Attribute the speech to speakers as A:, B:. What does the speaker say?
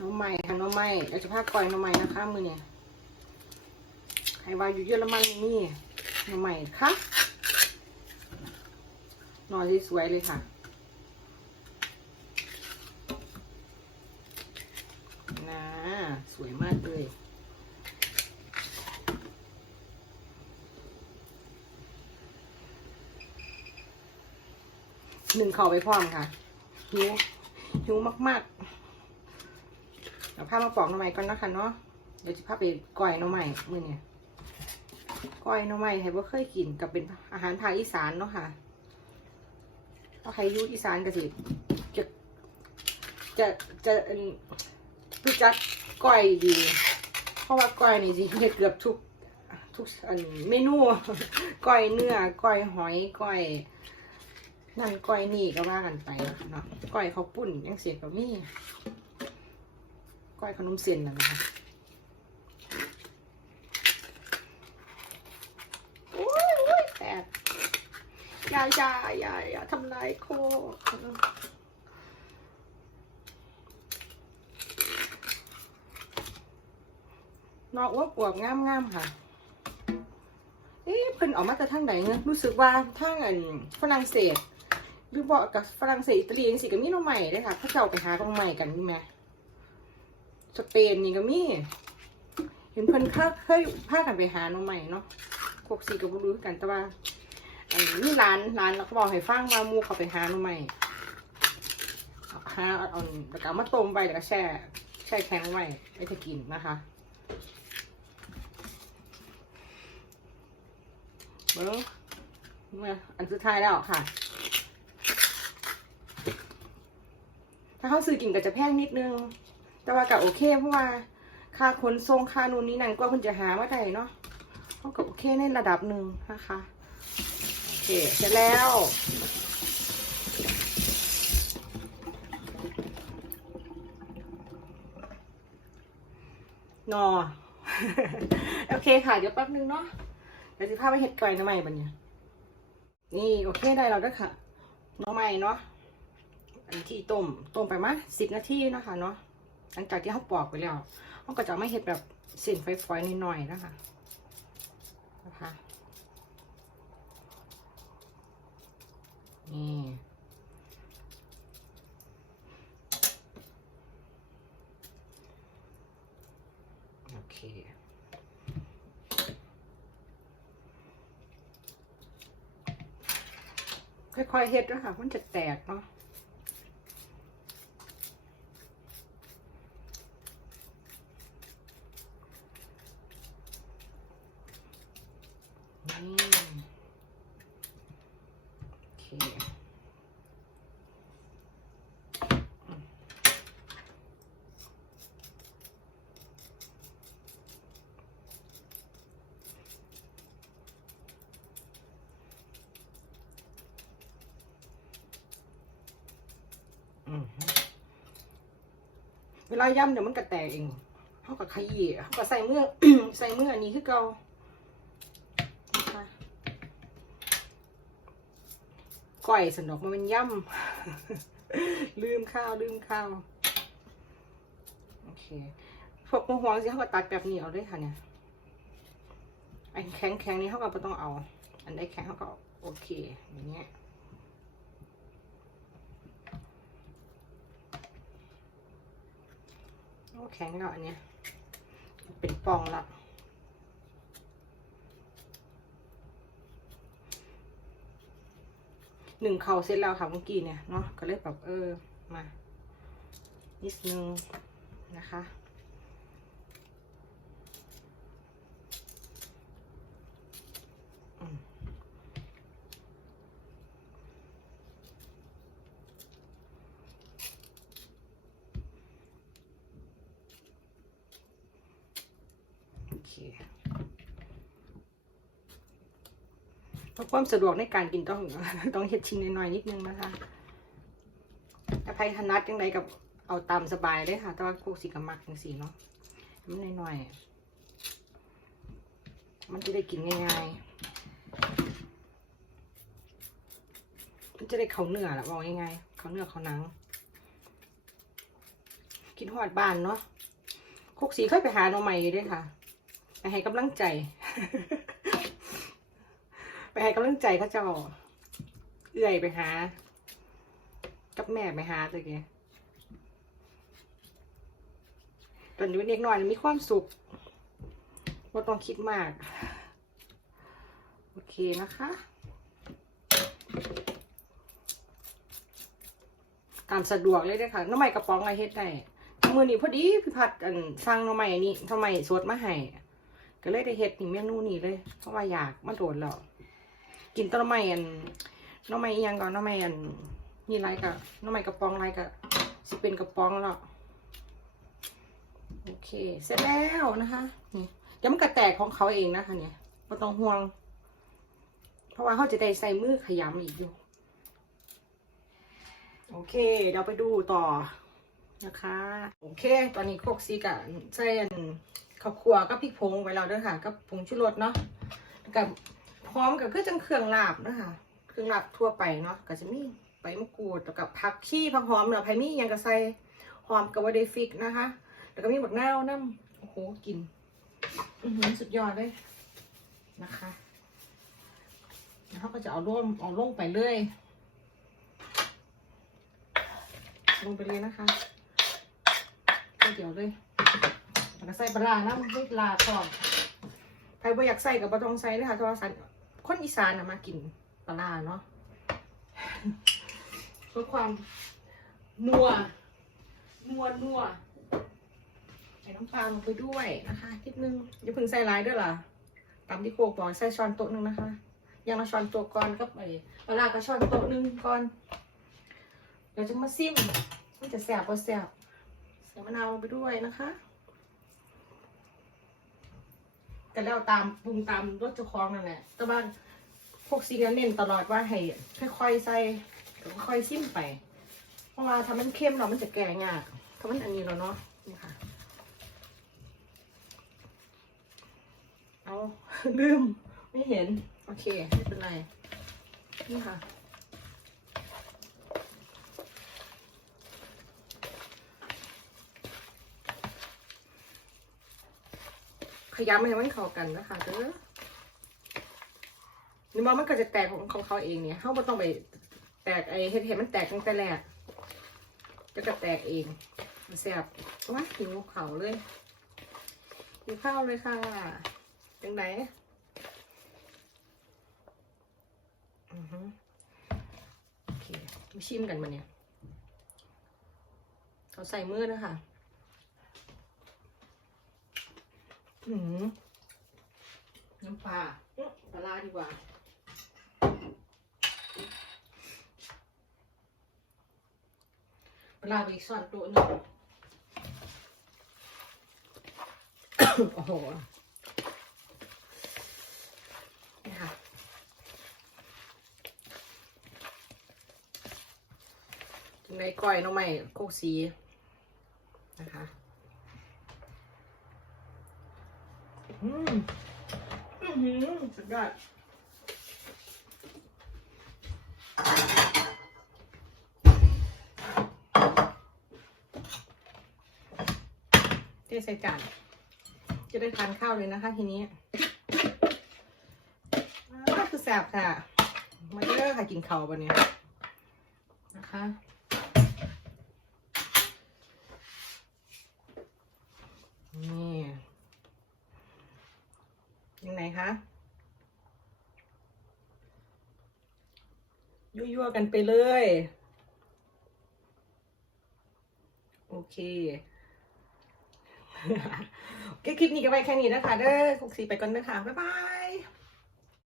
A: น้องใหม่ค่ะน้องใหม่เราจะพาก่อยน้องใหม่นะคะมือเนี่ยใครว่าอยู่เยอรมันนี่น้องใหม่ค่ะนอนสวยๆเลยค่ะนะสวยมากเลยหนึ่งเข่าไปพร้อมค่ะหิวหิวมากๆ เดี๋ยวพามาปอกหน่อไม้ก่อนนะคะเนาะเดี๋ยวจะพาไปก้อยหน่อไม้มือเนี่ยก้อยหน่อไม้ให้บ่เคยกินกับเป็นอาหารภาคอีสานเนาะค่ะถ้าใครอยุ่อีสานก็สิจะจะจะเอิ่นรู้จักก้อยดี เพราะว่าก้อยนี่สิเฮ็ดเกือบทุกทุกอันเมนูก้อยเนื้อก้อยหอยก้อยนั่นก้อยนี่ก็ว่ากันไปเนาะก้อยเขาปุ้นยังเสียกับมี่ ก้อยขนมเส้นนั่นะคะโอ้ยโอ้ยแตกอย่าอย่าอย่าอย่ทำลายโคนอกว่าปวบงามงามค่ะ เอ๊ะเพิ่นออกมาจากทางไหนเงี้ยรู้สึกว่าทางอันฝรั่งเศสหรือบอกกับฝรั่งเศสอิตาลีจังสิก็มีน้องใหม่เลยค่ะเขาเจ้าไปหาน้องใหม่กันนี่ไหม สเปนนี่ก็มี เห็นเพิ่นเคยเคยพากันไปหาน้องใหม่เนาะพวกสีก็บ่รู้กันแต่ว่าอันนี้ร้านร้านเราก็บอกให้ฟังว่ามูเขาไปหาน้องใหม่เอาหาเอาแล้วก็มาต้มไว้แล้วก็แช่แช่แข็งไว้ไว้จะกินนะคะเบิ้งมาอันสุดท้ายแล้วค่ะ ถ้าเขาซื้อกินก็จะแพงนิดนึง แต่ว่าก็โอเคเพราะว่าค่าขนส่งค่านู่นนี่นั่นกว่าคุณจะหามาได้เนาะเขาก็โอเคในระดับหนึ่งนะคะโอเคเสร็จแล้วนอโอเคค่ะ เดี๋ยวแป๊บนึงเนาะเดี๋ยวจะพาไปเห็ดไก่น้ำใหม่บันเนี่ยนี่โอเคได้แล้วด้ค่ะน้องใหม่เนาะอันที่ต้มต้มไปมาสิบนาทีเนาะคะเนาะ หลังจากที่เขาปอกไปแล้วเขาก็จะไม่เห็ดแบบเส้นไฟๆนิดหน่อยนะคะนะคะนี่โอเคค่อยๆเฮ็ดด้วยค่ะ มันจะแตกเนาะ นี่โอเคอืม เวลาย่ำเดี๋ยวมันกระแตกเองเขาก็ขยี้เขาก็ใส่เมื่อ ใส่เมื่ออันนี้คือเกาก่อยสนอกมันเป็นย่ำลืมข้าวลืมข้าวโอเคพวกมะฮวงสิเขาก็ตัดแบบนี้เอาเลยค่ะเนี่ยไอ้แข็งแข็งนี้เขาก็ไม่ต้องเอา อันไหนแข็งเขาก็โอเคอย่างเงี้ย โอ้ แข็งแล้วอันเนี้ยเป็นปองละหนึ่งเข่าเสร็จแล้วค่ะเมื่อกี้เนี่ยเนาะก็เลยแบบเออมานิดนึงนะคะ เคเพราะความสะดวกในการกินต้องต้องเฮ็ดชิ้นน้อยๆนิดนึงนะคะถ้าใครถนัดยังไงกับเอาตามสบายเลยค่ะ แต่ว่าพวกสีกมักจังสีเนาะให้มันน้อยๆ มันจะได้กินง่ายๆ มันจะได้เขาเนื้อละบอกง่ายๆเขาเนื้อเขาหนัง กินหอดบ้านเนาะคุกสีเคยไปหาหน่อใหม่อยู่ด้วยค่ะ ให้กำลังใจ ไปให้กำลังใจเขาเจ้า เอื่อยไปหา กับแม่ไปหาตะเกียตอนอยู่เด็กน้อยมีความสุขว่าต้องคิดมาก โอเคนะคะ ตามสะดวกเลยด้อค่ะ น้ำใหม่กระป๋องอะไรเฮ็ดได้มือนี้พอดีพี่พัดอันสั่งน้ำใหม่อันนี้ทำไมสดมาให้ ก็เลยได้เฮ็ดนี่เมนูนี้เลย เพราะว่าอยากมาโดนแล้วกินต้นน้ำใหม่อันน้ำใหม่อียังก่อนหน้ำใหม่อันนี่ไรกับน้ำใหม่กระป๋องไรกับสิเป็นกระป๋องแล้วโอเค เสร็จแล้วนะคะนี่เดี๋ยวมันกระแตกของเขาเองนะคะ เนี่ยไม่ต้องห่วง เพราะว่าเขาจะได้ใส่มือขยำอีกอยู่ โอเค เดี๋ยวไปดูต่อนะคะ โอเค ตอนนี้โคกซีกับใส่อัน ข้าวคั่วกับพริกผงไว้แล้วเด้วยค่ะกับผงชูรสเนาะกับพร้อมกับคือจังเครื่องลาบนะคะเครื่องลาบทั่วไปเนาะก็จะมีใบมะกรูดแล้วกับผักชีผักหอมเนาะไผ่มีหยังก็ใส่หอมกับวาเดฟิกนะคะ แล้วก็มีบักนาวน้ำโอ้โหกินอือหือสุดยอดเลยนะคะแล้วเขาก็จะเอาร่วมเอาลงไปเรื่อยลงไปเลยนะคะก็เดี๋ยวเลย แล้วก็ใส่ปลาร้าน้ำพริกลาทอดใครบ่อยากใส่กับบ่ต้องใส่เลยค่ะเพราะว่าสันคนอีสานนะมากินปลาร้าเนาะเพื่อความนัว นัวนัวใส่น้ำปลาลงไปด้วยนะคะนิดนึงอย่าเพิ่งใส่หลายด้วยล่ะตามที่โคกบอกใส่ช้อนโต๊ะหนึงนะคะอย่างละช้อนโต๊ะก่อนก็ไปปลาร้าก็ช้อนโต๊ะหนึงก่อนเดี๋ยวจะมาซิมมันจะแสบก็แสบใส่มะนาวลงไปด้วยนะคะ แต่แล้วตามปรุงตามรสเจ้าของนั่นแหละแต่ว่าพวกซีเนเน้นตลอดว่าให้ค่อยๆใส่ค่อยๆซิมไป เพราะว่าถ้ามันเข้มเราะมันจะแก่ยากถ้ามันอันนี้แล้วเนาะนี่ค่ะเอาลืมไม่เห็น โอเค ไม่เป็นไร นี่ค่ะ ขยำให้มันเข้ากันนะคะเด้อนี่มันก็จะแตกของของเขาเองเนี่ยเขาไม่ต้องไปแตกไอ้เห็ดเห็ดมันแตกตั้งแต่แรกจะกระแตกเองแซ่บว้าหิวเขาเลยหิวข้าวเลยค่ะจังไหนอือฮึโอเคมาชิมกันมาเนี่ยเขาใส่มือนะคะ อืม น้ำปลาปลาดีกว่า ปลาไปอีกซ่อนตัวนึงโอ้โหนี่ค่ะถึงในก้อยน้องใหม่โคกสีนะคะ อืมอือหือสุดยอดเทใส่จานจะได้ทานข้าวเลยนะคะทีนี้อ้าวคือแสบค่ะมาเยอะค่ะกินเข้าวปะเนี่ยนะคะ นี่ ยังไงคะยั่วๆกันไปเลยโอเคโอเคคลิปนี้ก็ไปแค่นี้นะคะ เด้อคุกซีไปก่อนนะคะบ๊ายบาย